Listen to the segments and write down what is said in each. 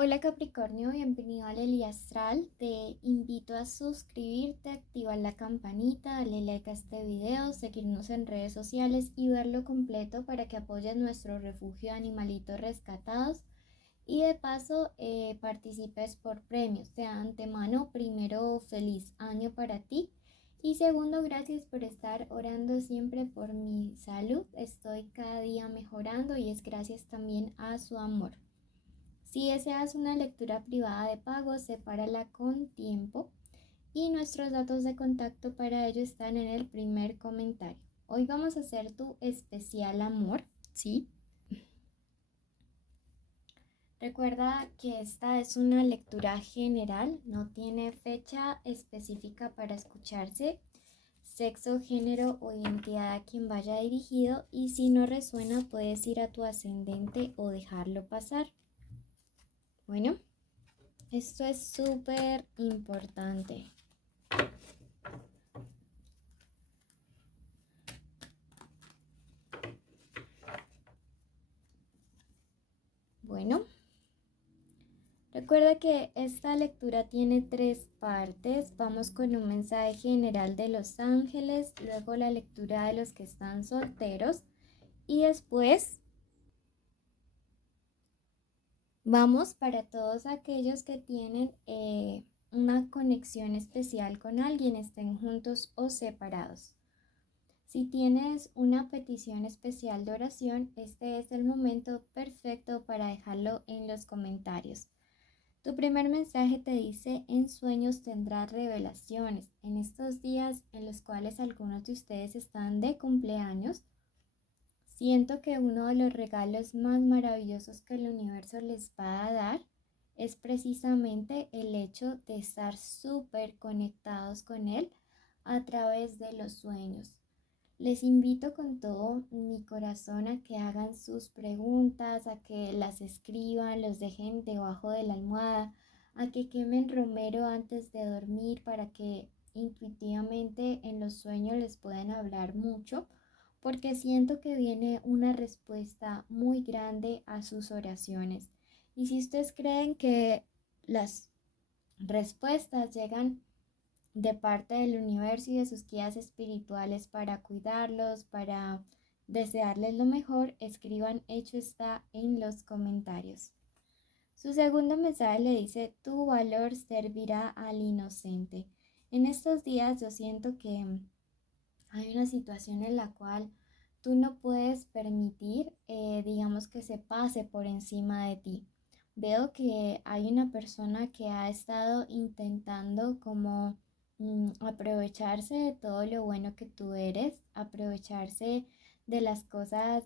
Hola Capricornio, bienvenido al Lely Astral. Te invito a suscribirte, activar la campanita, darle like a este video, seguirnos en redes sociales y verlo completo para que apoyes nuestro refugio de animalitos rescatados y de paso participes por premios. De antemano, primero, feliz año para ti y segundo, gracias por estar orando siempre por mi salud. Estoy cada día mejorando y es gracias también a su amor. Si deseas una lectura privada de pago, sepárala con tiempo y nuestros datos de contacto para ello están en el primer comentario. Hoy vamos a hacer tu especial amor, ¿sí? Recuerda que esta es una lectura general, no tiene fecha específica para escucharse, sexo, género o identidad a quien vaya dirigido y si no resuena puedes ir a tu ascendente o dejarlo pasar. Bueno. Esto es súper importante. Bueno, recuerda que esta lectura tiene 3 partes. Vamos con un mensaje general de los ángeles, luego la lectura de los que están solteros y después vamos para todos aquellos que tienen una conexión especial con alguien, estén juntos o separados. Si tienes una petición especial de oración, este es el momento perfecto para dejarlo en los comentarios. Tu primer mensaje te dice: en sueños tendrás revelaciones. En estos días en los cuales algunos de ustedes están de cumpleaños, siento que uno de los regalos más maravillosos que el universo les va a dar es precisamente el hecho de estar súper conectados con él a través de los sueños. Les invito con todo mi corazón a que hagan sus preguntas, a que las escriban, los dejen debajo de la almohada, a que quemen romero antes de dormir para que intuitivamente en los sueños les puedan hablar mucho, porque siento que viene una respuesta muy grande a sus oraciones. Y si ustedes creen que las respuestas llegan de parte del universo y de sus guías espirituales para cuidarlos, para desearles lo mejor, escriban hecho está en los comentarios. Su segundo mensaje le dice: tu valor servirá al inocente. En estos días yo siento que hay una situación en la cual tú no puedes permitir, digamos, que se pase por encima de ti. Veo que hay una persona que ha estado intentando como aprovecharse de todo lo bueno que tú eres, aprovecharse de las cosas,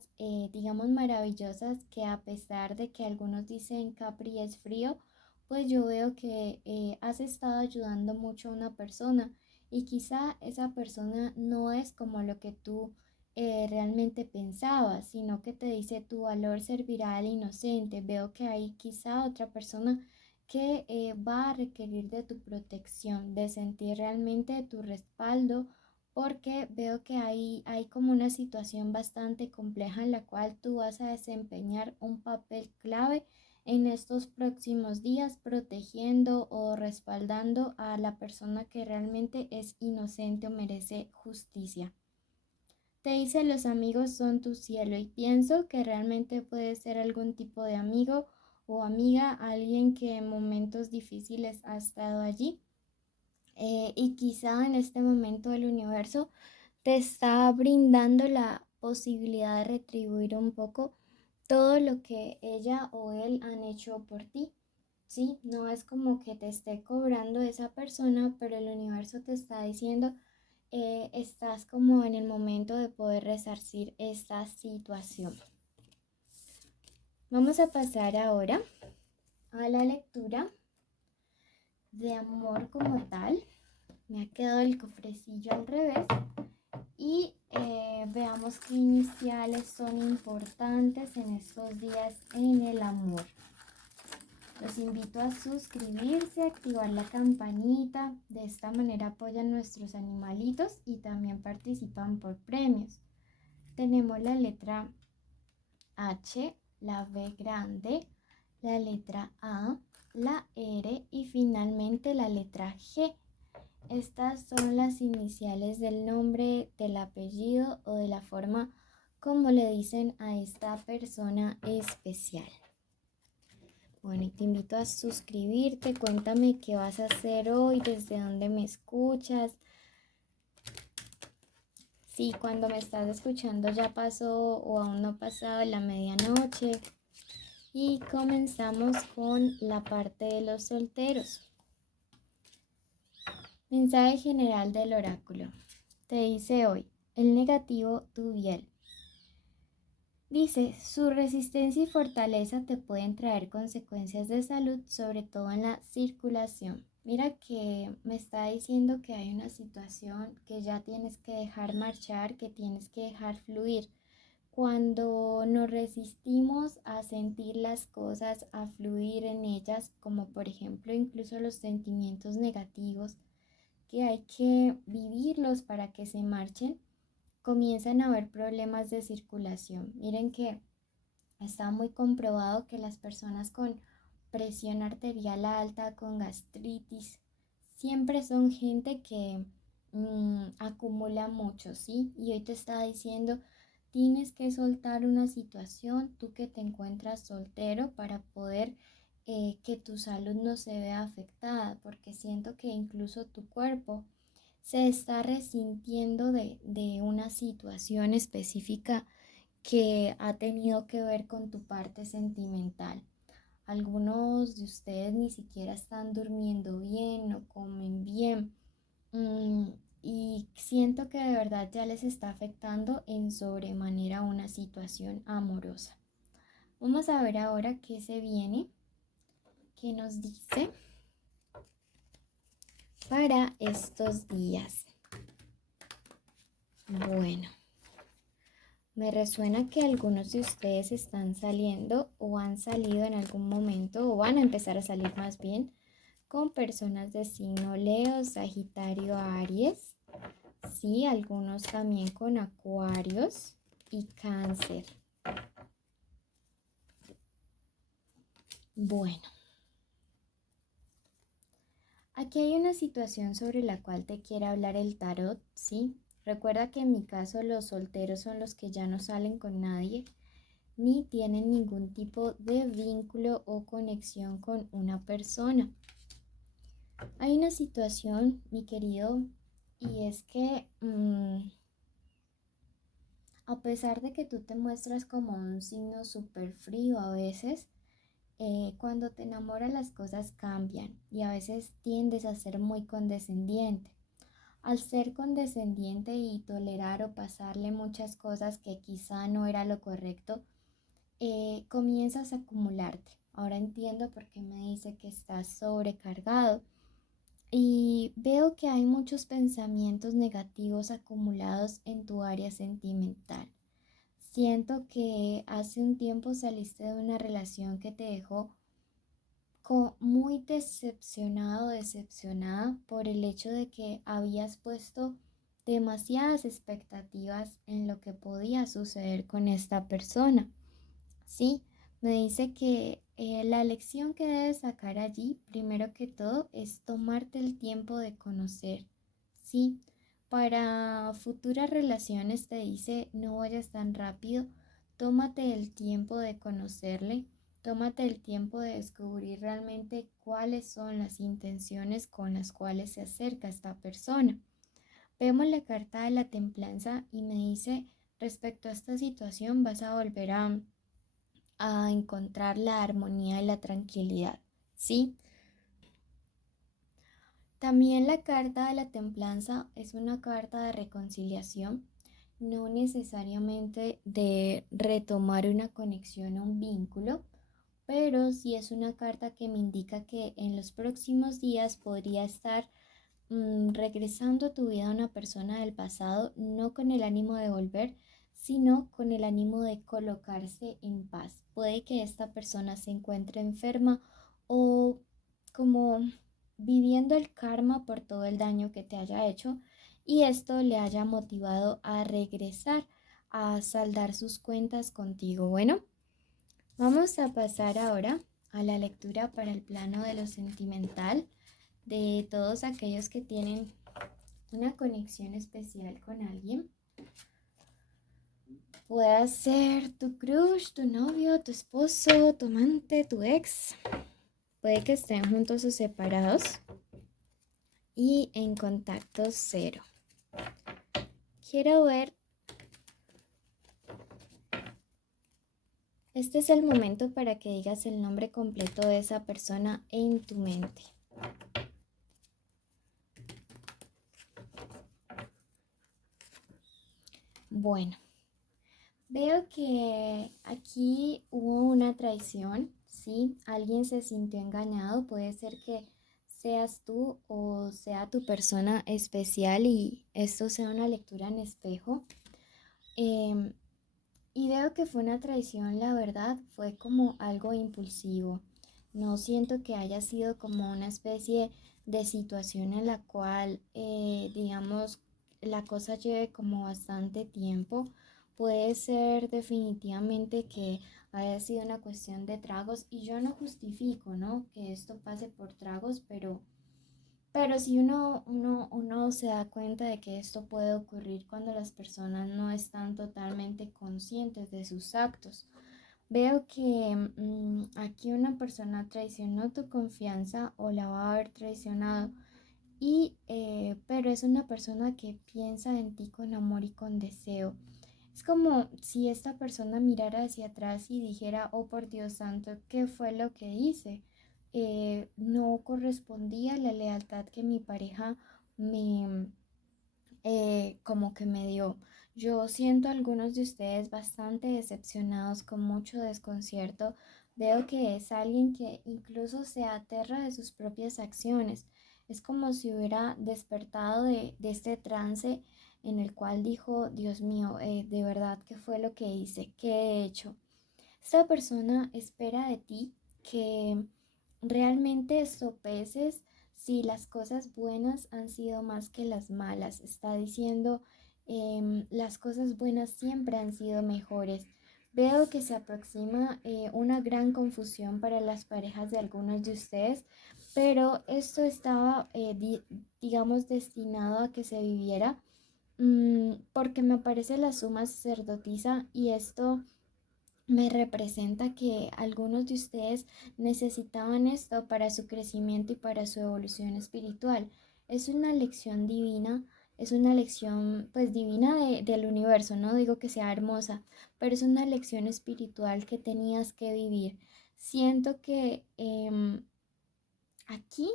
digamos, maravillosas que a pesar de que algunos dicen Capri es frío, pues yo veo que has estado ayudando mucho a una persona y quizá esa persona no es como lo que tú realmente pensabas, sino que te dice tu valor servirá al inocente. Veo que hay quizá otra persona que va a requerir de tu protección, de sentir realmente tu respaldo, porque veo que hay como una situación bastante compleja en la cual tú vas a desempeñar un papel clave en estos próximos días, protegiendo o respaldando a la persona que realmente es inocente o merece justicia. Te dice: los amigos son tu cielo, y pienso que realmente puede ser algún tipo de amigo o amiga, alguien que en momentos difíciles ha estado allí, y quizá en este momento el universo te está brindando la posibilidad de retribuir un poco todo lo que ella o él han hecho por ti. Sí, no es como que te esté cobrando esa persona, pero el universo te está diciendo: estás como en el momento de poder resarcir esta situación. Vamos a pasar ahora a la lectura de amor como tal. Me ha quedado el cofrecillo al revés y veamos qué iniciales son importantes en estos días en el amor. Los invito a suscribirse, activar la campanita, de esta manera apoyan nuestros animalitos y también participan por premios. Tenemos la letra H, la B grande, la letra A, la R y finalmente la letra G. Estas son las iniciales del nombre, del apellido o de la forma como le dicen a esta persona especial. Bueno, y te invito a suscribirte, cuéntame qué vas a hacer hoy, desde dónde me escuchas. Si cuando me estás escuchando ya pasó o aún no ha pasado la medianoche. Y comenzamos con la parte de los solteros. Mensaje general del oráculo. Te dice hoy, el negativo Dubiel. Dice, su resistencia y fortaleza te pueden traer consecuencias de salud, sobre todo en la circulación. Mira que me está diciendo que hay una situación que ya tienes que dejar marchar, que tienes que dejar fluir. Cuando nos resistimos a sentir las cosas, a fluir en ellas, como por ejemplo incluso los sentimientos negativos, que hay que vivirlos para que se marchen, comienzan a haber problemas de circulación. Miren que está muy comprobado que las personas con presión arterial alta, con gastritis, siempre son gente que acumula mucho, ¿sí? Y hoy te estaba diciendo, tienes que soltar una situación, tú que te encuentras soltero, para poder que tu salud no se vea afectada, porque siento que incluso tu cuerpo se está resintiendo de una situación específica que ha tenido que ver con tu parte sentimental. Algunos de ustedes ni siquiera están durmiendo bien, no comen bien, mm, y siento que de verdad ya les está afectando en sobremanera una situación amorosa. Vamos a ver ahora qué se viene, qué nos dice para estos días. Bueno, me resuena que algunos de ustedes están saliendo o han salido en algún momento o van a empezar a salir más bien con personas de signo Leo, Sagitario, Aries. Sí, algunos también con Acuarios y Cáncer. Bueno, aquí hay una situación sobre la cual te quiere hablar el tarot, ¿sí? Recuerda que en mi caso los solteros son los que ya no salen con nadie ni tienen ningún tipo de vínculo o conexión con una persona. Hay una situación, mi querido, y es que a pesar de que tú te muestras como un signo súper frío a veces, cuando te enamoras las cosas cambian y a veces tiendes a ser muy condescendiente. Al ser condescendiente y tolerar o pasarle muchas cosas que quizá no era lo correcto, comienzas a acumularte. Ahora entiendo por qué me dice que estás sobrecargado y veo que hay muchos pensamientos negativos acumulados en tu área sentimental. Siento que hace un tiempo saliste de una relación que te dejó muy decepcionado, decepcionada por el hecho de que habías puesto demasiadas expectativas en lo que podía suceder con esta persona. Sí, me dice que la lección que debes sacar allí, primero que todo, es tomarte el tiempo de conocer. Sí, para futuras relaciones te dice no vayas tan rápido, tómate el tiempo de conocerle, tómate el tiempo de descubrir realmente cuáles son las intenciones con las cuales se acerca esta persona. Vemos la carta de la templanza y me dice respecto a esta situación vas a volver a encontrar la armonía y la tranquilidad, ¿sí? También la carta de la templanza es una carta de reconciliación, no necesariamente de retomar una conexión o un vínculo, pero sí es una carta que me indica que en los próximos días podría estar regresando a tu vida una persona del pasado, no con el ánimo de volver, sino con el ánimo de colocarse en paz. Puede que esta persona se encuentre enferma o como viviendo el karma por todo el daño que te haya hecho y esto le haya motivado a regresar a saldar sus cuentas contigo. Bueno, vamos a pasar ahora a la lectura para el plano de lo sentimental, de todos aquellos que tienen una conexión especial con alguien. Puede ser tu crush, tu novio, tu esposo, tu amante, tu ex. Puede que estén juntos o separados y en contacto cero. Quiero ver. Este es el momento para que digas el nombre completo de esa persona en tu mente. Bueno, veo que aquí hubo una traición, ¿sí? Alguien se sintió engañado, puede ser que seas tú o sea tu persona especial y esto sea una lectura en espejo. Em, y veo que fue una traición, la verdad, fue como algo impulsivo. No siento que haya sido como una especie de situación en la cual, digamos, la cosa lleve como bastante tiempo. Puede ser definitivamente que haya sido una cuestión de tragos y yo no justifico, ¿no? Que esto pase por tragos, pero si uno se da cuenta de que esto puede ocurrir cuando las personas no están totalmente conscientes de sus actos. Veo que aquí una persona traicionó tu confianza o la va a haber traicionado, pero es una persona que piensa en ti con amor y con deseo. Es como si esta persona mirara hacia atrás y dijera, oh por Dios santo, ¿qué fue lo que hice? No correspondía a la lealtad que mi pareja me, como que me dio. Yo siento a algunos de ustedes bastante decepcionados, con mucho desconcierto. Veo que es alguien que incluso se aterra de sus propias acciones. Es como si hubiera despertado de este trance en el cual dijo, Dios mío, de verdad, ¿qué fue lo que hice? ¿Qué he hecho? Esta persona espera de ti que realmente sopeses si las cosas buenas han sido más que las malas. Está diciendo, las cosas buenas siempre han sido mejores. Veo que se aproxima una gran confusión para las parejas de algunos de ustedes, pero esto estaba, digamos, destinado a que se viviera, porque me aparece la suma sacerdotisa y esto me representa que algunos de ustedes necesitaban esto para su crecimiento y para su evolución espiritual. Es una lección divina, es una lección pues divina del universo, no digo que sea hermosa, pero es una lección espiritual que tenías que vivir. Siento que aquí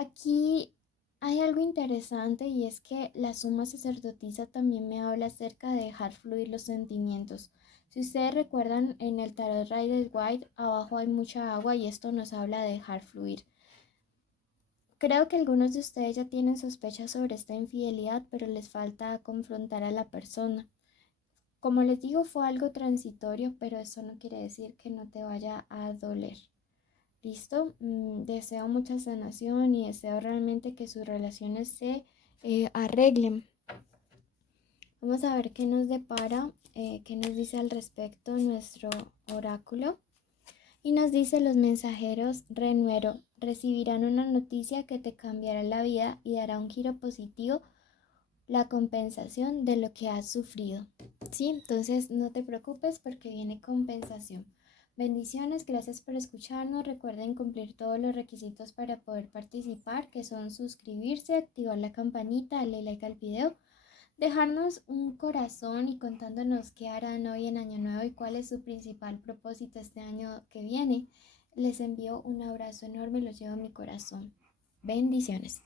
Aquí hay algo interesante y es que la suma sacerdotisa también me habla acerca de dejar fluir los sentimientos. Si ustedes recuerdan en el tarot Rider White, abajo hay mucha agua y esto nos habla de dejar fluir. Creo que algunos de ustedes ya tienen sospechas sobre esta infidelidad, pero les falta confrontar a la persona. Como les digo, fue algo transitorio, pero eso no quiere decir que no te vaya a doler. ¿Listo? Deseo mucha sanación y deseo realmente que sus relaciones se arreglen. Vamos a ver qué nos depara, qué nos dice al respecto nuestro oráculo. Y nos dice: los mensajeros renuero recibirán una noticia que te cambiará la vida y dará un giro positivo, la compensación de lo que has sufrido. Sí, entonces no te preocupes porque viene compensación. Bendiciones, gracias por escucharnos. Recuerden cumplir todos los requisitos para poder participar, que son suscribirse, activar la campanita, darle like al video, dejarnos un corazón y contándonos qué harán hoy en Año Nuevo y cuál es su principal propósito este año que viene. Les envío un abrazo enorme, los llevo en mi corazón. Bendiciones.